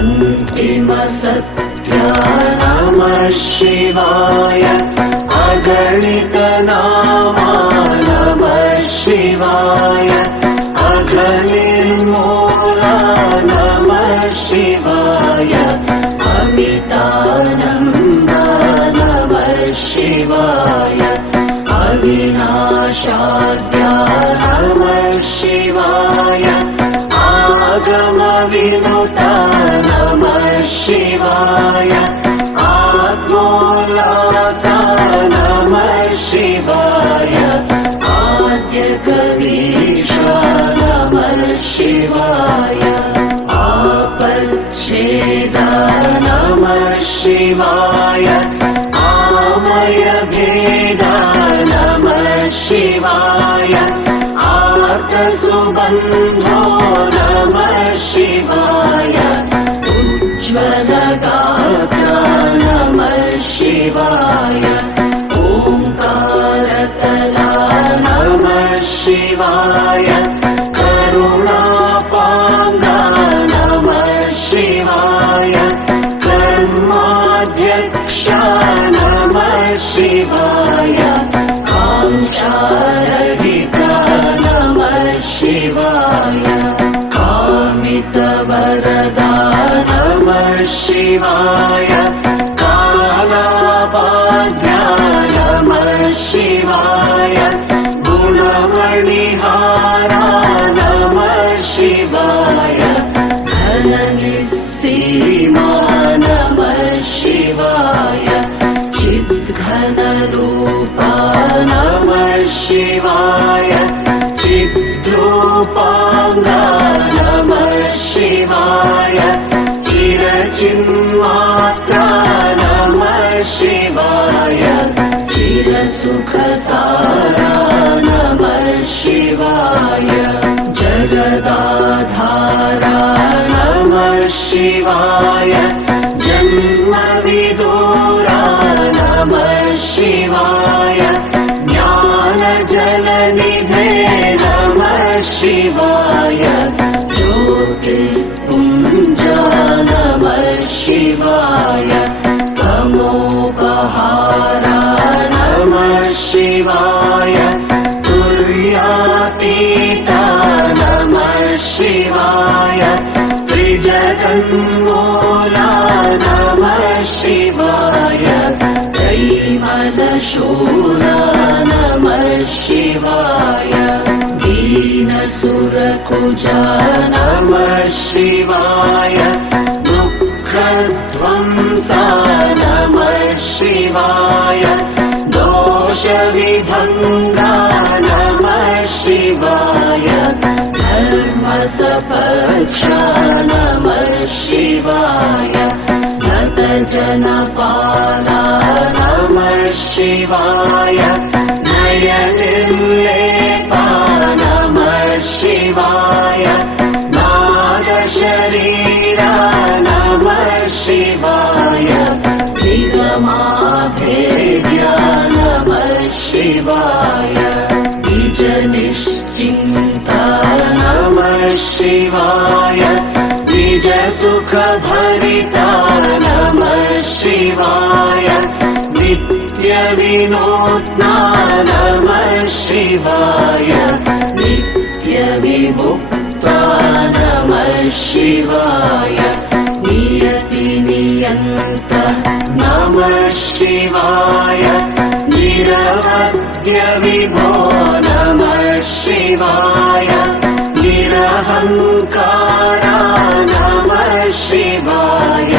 अन्तिमसत्या नमः शिवाय अगणित नामा नमः शिवाय अघनिर्मूला नमः शिवाय अमितानन्दा नमः शिवाय अविनाशाद्या नमः शिवाय आगमविनुता नमः शिवाय आत्मोल्लासा नमः शिवाय आद्यकवीशा नमः शिवाय आपच्छेदा नमः शिवाय आमयभेदा नमः शिवाय आर्तसुबन्धो नमः शिवाय उज्ज्वलगात्रा नमः शिवाय ओंकारतला नमः शिवाय करुणापाङ्गा नमः शिवाय कर्माध्यक्षा नमः शिवाय काङ्क्षारहिता नमः शिवाय कामितवरदा नमः शिवाय कालाबाध्या नमः शिवाय गुणमणिहारा नमः शिवाय धननिस्सीमा नमः शिवाय चिद्घनरूपा नमः शिवाय चिद्रूपाङ्गा नमः शिवाय चिरचिन्मात्रा नमः शिवाय चिरसुखसारा नमः शिवाय जगदाधारा नमः शिवाय जन्मविदूरा नमः शिवाय ज्ञानजलनिधे नमः शिवाय ज्योतिर्पुञ्जा नमः शिवाय तमोपहारा नमः शिवाय तुर्यातीता नमः शिवाय त्रिजगन्मूला नमः शिवाय त्रैमलशूरा नमः शिवाय दीनसुरकुजा नमः शिवाय दुःखध्वंसा नमः शिवाय दोषविभङ्गा नमः शिवाय धर्मसपक्षा नमः शिवाय नतजनपाला नमः शिवाय नयनिर्लेपा नमः शिवाय नादशरीरा नमः शिवाय निगमाभेद्या नमः शिवाय निजनिश्चिन्ता नमः शिवाय निजसुखभरिता नमः शिवाय नित्यविनोद्ना नमः शिवाय नित्यविमुक्ता नमः शिवाय नियतिनियन्तः नमः शिवाय निरवद्यविभो नमः शिवाय निरहङ्कारा नमः शिवाय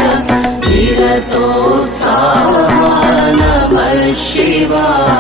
निरतोत्साहा नमः शिवाय।